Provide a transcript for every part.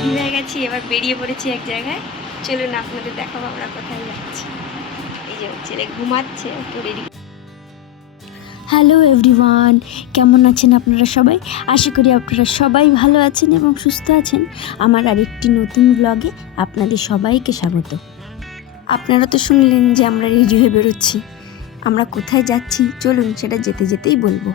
Ready হয়ে গেছি, এবার বেরিয়ে পড়েছি এক জায়গায়। চলুন আপনাদের দেখাবো আমরা কোথায় যাচ্ছি। এই যে ছেলে ঘুমাচ্ছে, একটু রেডি। হ্যালো এভরিওয়ান, কেমন আছেন আপনারা সবাই? আশা করি আপনারা সবাই ভালো আছেন এবং সুস্থ আছেন। আমার আরেকটি নতুন ব্লগে আপনাদের সবাইকে স্বাগত। আপনারা তো শুনলেন যে আমরা রেডি হয়ে বেরোচ্ছি। আমরা কোথায় যাচ্ছি চলুন সেটা যেতে যেতেই বলবো।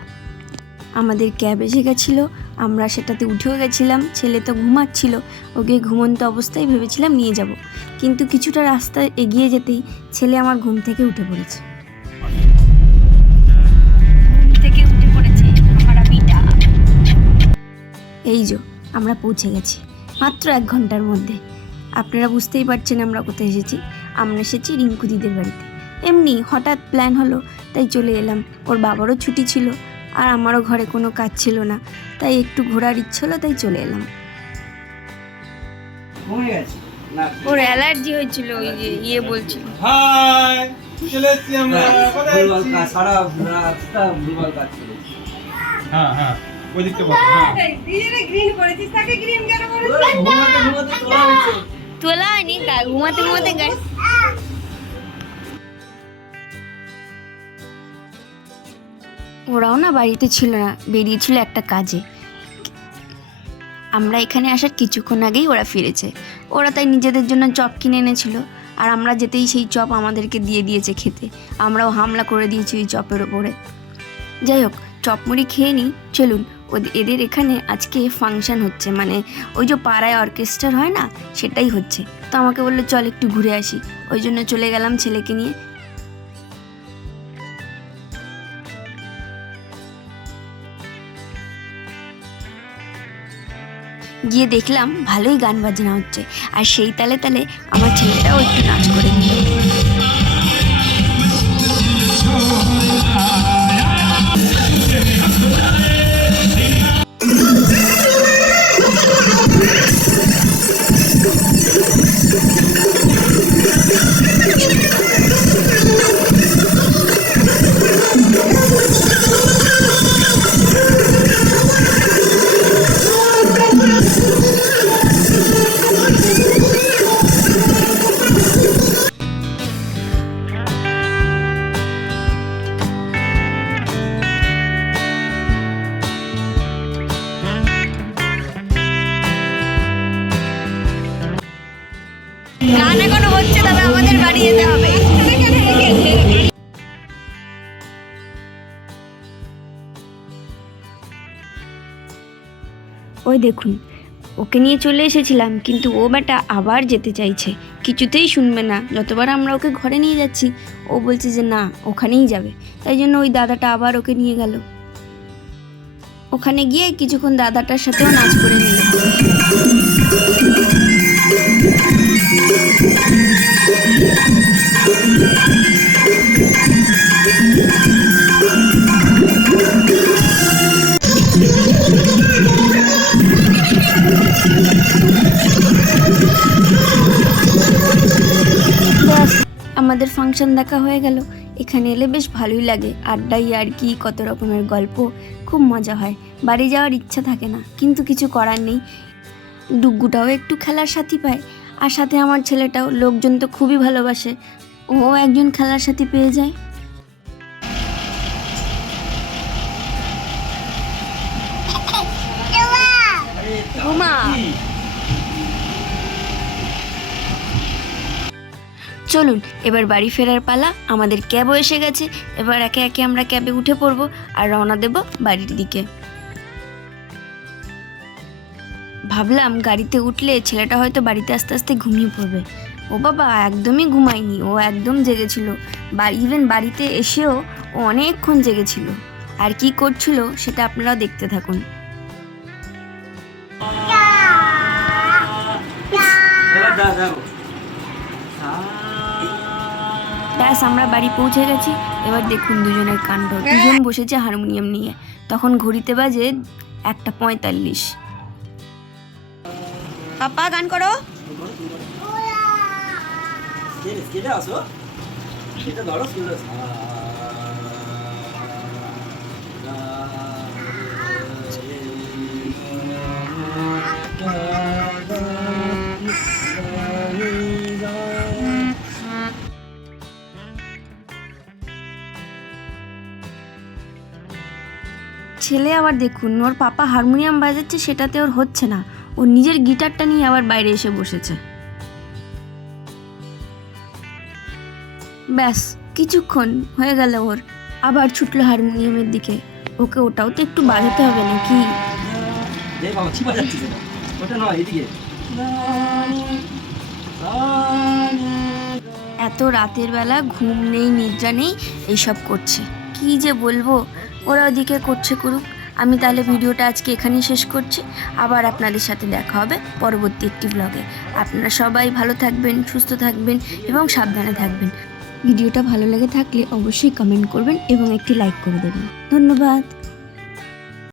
আমাদের ক্যাব এসে গেছিলো, আমরা সেটাতে উঠেও গেছিলাম। ছেলে তো ঘুমাচ্ছিল, ওকে ঘুমন্ত অবস্থায় ভেবেছিলাম নিয়ে যাব, কিন্তু কিছুটা রাস্তা এগিয়ে যেতেই ছেলে আমার ঘুম থেকে উঠে পড়েছে। এই যে আমরা পৌঁছে গেছি মাত্র 1 ঘন্টার মধ্যে। আপনারা বুঝতেই পারছেন আমরা কোথায় এসেছি। আমরা এসেছি রিঙ্কু দিদের বাড়িতে। এমনি হঠাৎ প্ল্যান হলো, তাই চলে এলাম। ওর বাবারও ছুটি ছিল আর আমারও ঘরে কোনো কাজ ছিল না, তাই একটু ঘোরার ইচ্ছে হলো, তাই চলে এলাম। ওর অ্যালার্জি হয়েছিল, ওই যে ইয়ে বলছিল। হাই, চলে এসেছি আমরা। সারা রাস্তা ভুলভাল কাজ করেছি। হ্যাঁ হ্যাঁ, ওই দিকটা বল। হ্যাঁ, দিদিরে গ্রিন করেছিস, তাকে গ্রিন কেন করেছিস? ঘুমাতে ঘুমাতে তোলা হয়েছে। তোলা হয়নি, ঘুমাতে ঘুমাতে গাছ। ওরাও না বাড়িতে ছিল না, বেরিয়েছিল একটা কাজে। আমরা এখানে আসার কিছুক্ষণ আগেই ওরা ফিরেছে। ওরা তাই নিজেদের জন্য চপ কিনে এনেছিল, আর আমরা যেতেই সেই চপ আমাদেরকে দিয়ে দিয়েছে খেতে। আমরাও হামলা করে দিয়েছি ওই চপের ওপরে। যাই হোক, চপ মুড়ি খেয়ে নিই। চলুন, এদের এখানে আজকে ফাংশন হচ্ছে, মানে ওই যে পাড়ায় অর্কেস্ট্রা হয় না, সেটাই হচ্ছে। তো আমাকে বললো চল একটু ঘুরে আসি, ওই জন্য চলে গেলাম ছেলেকে নিয়ে। গিয়ে দেখলাম ভালোই গান বাজনা হচ্ছে, আর সেই তালে তালে আমার ছেলেটাও একটু নাচ করে দিল। গান এখনো হচ্ছে, তবে আমাদের বাড়ি যেতে হবে। ওই দেখুন, ওকে নিয়ে চলে এসেছিলাম, কিন্তু ও বেটা আবার যেতে চাইছে, কিছুতেই শুনবে না। যতবার আমরা ওকে ঘরে নিয়ে যাচ্ছি, ও বলছে যে না, ওখানেই যাবে। তাই জন্য ওই দাদাটা আবার ওকে নিয়ে গেল। ওখানে গিয়ে কিছুক্ষণ দাদাটার সাথেও নাচ করে নিল। আমাদের ফাংশন দেখা হয়ে গেল। এখানে এলে বেশ ভালোই লাগে, আড্ডাই আর কি, কত রকমের গল্প, খুব মজা হয়। বাড়ি যাওয়ার ইচ্ছা থাকে না, কিন্তু কিছু করার নেই। ডুগ্গুটাও একটু খেলার সাথী পায়, আর সাথে আমার ছেলেটাও। লোকজন তো খুবই ভালোবাসে, ও একজন খেলার সাথী পেয়ে যায়। ঘুমা। চলুন এবার বাড়ি ফেরার পালা। আমাদের ক্যাবও এসে গেছে, এবার একে একে আমরা ক্যাবে উঠে পড়বো আর রওনা দেব বাড়ির দিকে। ভাবলাম গাড়িতে উঠলে ছেলেটা হয়তো বাড়িতে আস্তে আস্তে ঘুমিয়ে পড়বে। ও বাবা একদমই ঘুমায়নি, ও একদম জেগেছিল। ইভেন বাড়িতে এসেও ও অনেকক্ষণ জেগেছিল। আর কি করছিল সেটা আপনারাও দেখতে থাকুন। ব্যাস আমরা বাড়ি পৌঁছে গেছি। এবার দেখুন দুজনের কাণ্ড। দুজন বসেছে হারমোনিয়াম নিয়ে। তখন ঘড়িতে বাজে 1:45। পাপা গান করো। ছেলে আবার দেখুন, ওর পাপা হারমোনিয়াম বাজাচ্ছে, সেটাতে ওর হচ্ছে না, ও নিজের গিটারটা নিয়ে আবার বাইরে এসে বসেছে। ব্যাস কিছুক্ষণ হয়ে গেল ওর, আবার ছুটলো হারমোনিয়ামের দিকে। ওকে ওটাও তো একটু বাজাতে হবে নাকি? এত রাতের বেলা ঘুম নেই, নিদ্রা নেই, এইসব করছে। কি যে বলবো, ওরা ওদিকে করছে করুক। আমি তাহলে ভিডিওটা আজকে এখানেই শেষ করছি। আবার আপনাদের সাথে দেখা হবে পরবর্তী একটি ব্লগে। আপনারা সবাই ভালো থাকবেন, সুস্থ থাকবেন এবং সাবধানে থাকবেন। ভিডিওটা ভালো লেগে থাকলে অবশ্যই কমেন্ট করবেন এবং একটি লাইক করে দেবেন। ধন্যবাদ।